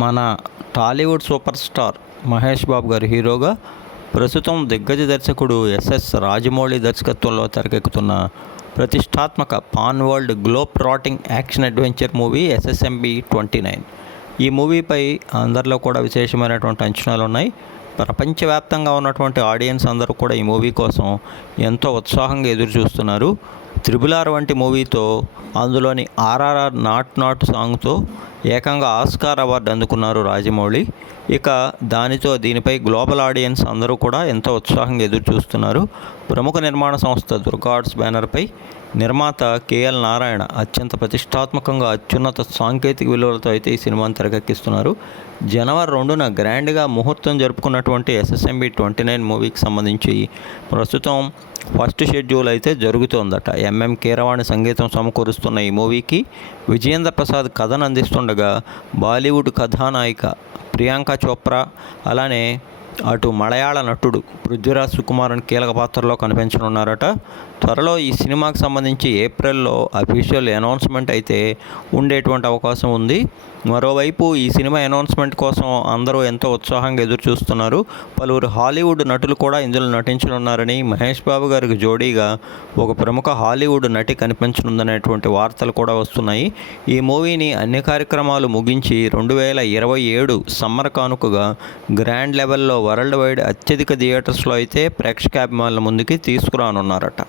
మన Tollywood super star Mahesh Babu గారు హీరోగా ప్రస్తుతం దిగ్గజ దర్శకుడు ఎస్ఎస్ రాజమౌళి దర్శకత్వంలో తెరకెక్కుతున్న ప్రతిష్టాత్మక pan world globe trotting action adventure movie SSMB 29. ఈ మూవీపై అందరిలో కూడా విశేషమైనటువంటి అంచనాలు ఉన్నాయి. ప్రపంచవ్యాప్తంగా ఉన్నటువంటి ఆడియన్స్ అందరూ కూడా ఈ మూవీ కోసం ఎంతో ఉత్సాహంగా ఎదురు చూస్తున్నారు. త్రిబుల్ ఆర్ వంటి మూవీతో అందులోని ఆర్ఆర్ఆర్ నాట్ సాంగ్తో ఏకంగా ఆస్కార్ అవార్డు అందుకున్నారు రాజమౌళి. ఇక దానితో దీనిపై గ్లోబల్ ఆడియన్స్ అందరూ కూడా ఎంతో ఉత్సాహంగా ఎదురు చూస్తున్నారు. ప్రముఖ నిర్మాణ సంస్థ దుర్గా ఆర్ట్స్ బ్యానర్పై నిర్మాత కేఎల్ నారాయణ అత్యంత ప్రతిష్టాత్మకంగా అత్యున్నత సాంకేతిక విలువలతో అయితే ఈ సినిమాను తెరకెక్కిస్తున్నారు. జనవరి 2న గ్రాండ్గా ముహూర్తం జరుపుకున్నటువంటి ఎస్ఎస్ఎంబి 29 మూవీకి సంబంధించి ప్రస్తుతం ఫస్ట్ షెడ్యూల్ అయితే జరుగుతోందట. ఎంఎం కీరవాణి సంగీతం సమకూరుస్తున్న ఈ మూవీకి విజయేంద్ర ప్రసాద్ కథను అందిస్తుండగా బాలీవుడ్ కథానాయిక ప్రియాంక చోప్రా, అలానే అటు మలయాళ నటుడు పృథ్వీరాజ్ సుకుమారన్ కీలక పాత్రలో కనిపించనున్నారట. త్వరలో ఈ సినిమాకి సంబంధించి ఏప్రిల్లో అఫీషియల్ అనౌన్స్మెంట్ అయితే ఉండేటువంటి అవకాశం ఉంది. మరోవైపు ఈ సినిమా అనౌన్స్మెంట్ కోసం అందరూ ఎంతో ఉత్సాహంగా ఎదురు చూస్తున్నారు. పలువురు హాలీవుడ్ నటులు కూడా ఇందులో నటించనున్నారని, మహేష్ బాబు గారికి జోడీగా ఒక ప్రముఖ హాలీవుడ్ నటి కనిపించనుందనేటువంటి వార్తలు కూడా వస్తున్నాయి. ఈ మూవీని అన్ని కార్యక్రమాలు ముగించి 2027 సమ్మర్ కానుకగా గ్రాండ్ లెవెల్లో వరల్డ్ వైడ్ అత్యధిక థియేటర్స్లో అయితే ప్రేక్షకాభిమానుల ముందుకి తీసుకురానున్నారట.